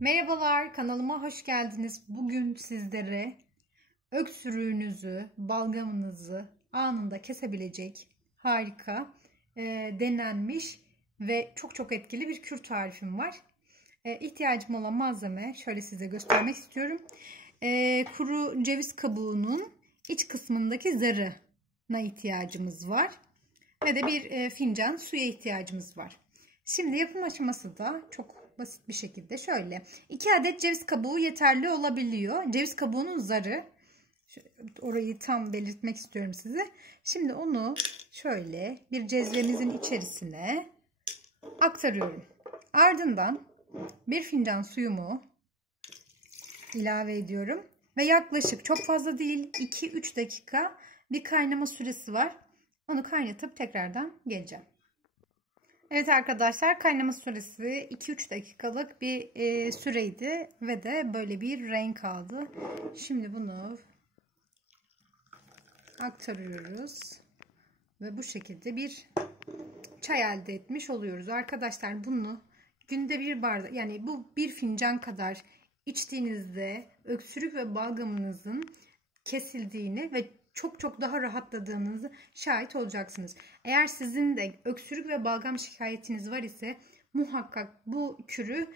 Merhabalar, kanalıma hoş geldiniz. Bugün sizlere öksürüğünüzü, balgamınızı anında kesebilecek harika, denenmiş ve çok etkili bir kür tarifim var. İhtiyacım olan malzeme şöyle size göstermek istiyorum. Kuru ceviz kabuğunun iç kısmındaki zarına ihtiyacımız var. Ve de bir fincan suya ihtiyacımız var. Şimdi yapım aşaması da çok basit bir şekilde şöyle. 2 adet ceviz kabuğu yeterli olabiliyor. Ceviz kabuğunun zarı. Orayı tam belirtmek istiyorum size. Şimdi onu şöyle bir cezvemizin içerisine aktarıyorum. Ardından bir fincan suyumu ilave ediyorum. Ve yaklaşık çok fazla değil 2-3 dakika bir kaynama süresi var. Onu kaynatıp tekrardan geleceğim. Evet arkadaşlar, kaynama süresi 2-3 dakikalık bir süreydi ve de böyle bir renk aldı. Şimdi bunu aktarıyoruz ve bu şekilde bir çay elde etmiş oluyoruz. Arkadaşlar bunu günde bir bardak, yani bu bir fincan kadar içtiğinizde öksürük ve balgamınızın kesildiğini ve çok daha rahatladığınızı şahit olacaksınız. Eğer sizin de öksürük ve balgam şikayetiniz var ise muhakkak bu kürü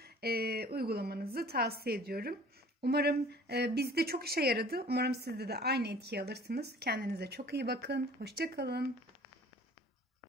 uygulamanızı tavsiye ediyorum. Umarım bizde çok işe yaradı. Umarım sizde de aynı etkiyi alırsınız. Kendinize çok iyi bakın. Hoşça kalın.